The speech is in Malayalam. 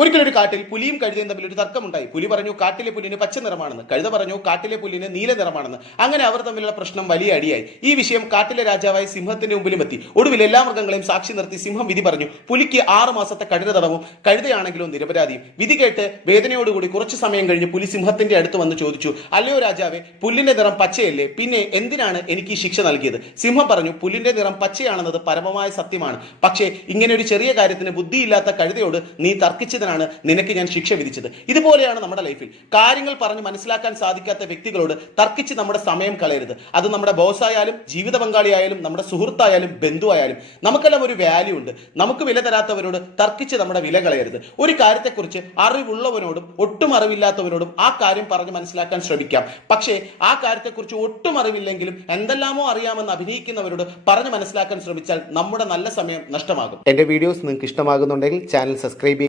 ഒരിക്കലൊരു കാട്ടിൽ പുലിയും കഴുതയും തമ്മിൽ ഒരു തർക്കമുണ്ടായി. പുലി പറഞ്ഞു കാട്ടിലെ പുല്ലിന് പച്ച നിറമാണെന്ന്, കഴുത പറഞ്ഞു കാട്ടിലെ പുല്ലിന് നീല നിറമാണെന്ന്. അങ്ങനെ അവർ തമ്മിലുള്ള പ്രശ്നം വലിയ അടിയായി. ഈ വിഷയം കാട്ടിലെ രാജാവായ സിംഹത്തിന്റെ മുമ്പിലും എത്തി. ഒടുവിൽ എല്ലാ മൃഗങ്ങളെയും സാക്ഷി നിർത്തി സിംഹം വിധി പറഞ്ഞു. പുലിക്ക് 6 മാസത്തെ കഠിന തടവും കഴുതയാണെങ്കിലോ നിരപരാധിയും. വിധി കേട്ട് വേദനയോടുകൂടി കുറച്ചു സമയം കഴിഞ്ഞ് പുലി സിംഹത്തിന്റെ അടുത്ത് വന്ന് ചോദിച്ചു, അല്ലയോ രാജാവേ, പുല്ലിന്റെ നിറം പച്ചയല്ലേ, പിന്നെ എന്തിനാണ് എനിക്ക് ഈ ശിക്ഷ നൽകിയത്? സിംഹം പറഞ്ഞു, പുല്ലിന്റെ നിറം പച്ചയാണെന്നത് പരമമായ സത്യമാണ്. പക്ഷേ ഇങ്ങനെ ഒരു ചെറിയ കാര്യത്തിന് ബുദ്ധിയില്ലാത്ത കഴുതയോട് നീ തർക്കിച്ചത് നിനക്ക് ഞാൻ ശിക്ഷ വിധിച്ചത്. ഇതുപോലെയാണ് നമ്മുടെ ലൈഫിൽ കാര്യങ്ങൾ പറഞ്ഞ് മനസ്സിലാക്കാൻ സാധിക്കാത്ത വ്യക്തികളോട് തർക്കിച്ച് നമ്മുടെ സമയം കളയരുത്. അത് നമ്മുടെ ബോസായാലും ജീവിത പങ്കാളിയായാലും നമ്മുടെ സുഹൃത്തായാലും ബന്ധുവായാലും നമുക്കെല്ലാം ഒരു വാല്യൂ ഉണ്ട്. നമുക്ക് വില തരാത്തവരോട് തർക്കിച്ച് നമ്മുടെ വില കളയരുത്. ഒരു കാര്യത്തെക്കുറിച്ച് അറിവുള്ളവനോടും ഒട്ടും അറിവില്ലാത്തവരോടും ആ കാര്യം പറഞ്ഞ് മനസ്സിലാക്കാൻ ശ്രമിക്കാം. പക്ഷേ ആ കാര്യത്തെക്കുറിച്ച് ഒട്ടും അറിവില്ലെങ്കിലും എന്തെല്ലാമോ അറിയാമെന്ന് അഭിനയിക്കുന്നവരോട് പറഞ്ഞ് മനസ്സിലാക്കാൻ ശ്രമിച്ചാൽ നമ്മുടെ നല്ല സമയം നഷ്ടമാകും. എന്റെ വീഡിയോസ് നിങ്ങൾക്ക് ഇഷ്ടമാകുന്നുണ്ടെങ്കിൽ ചാനൽ സബ്സ്ക്രൈബ്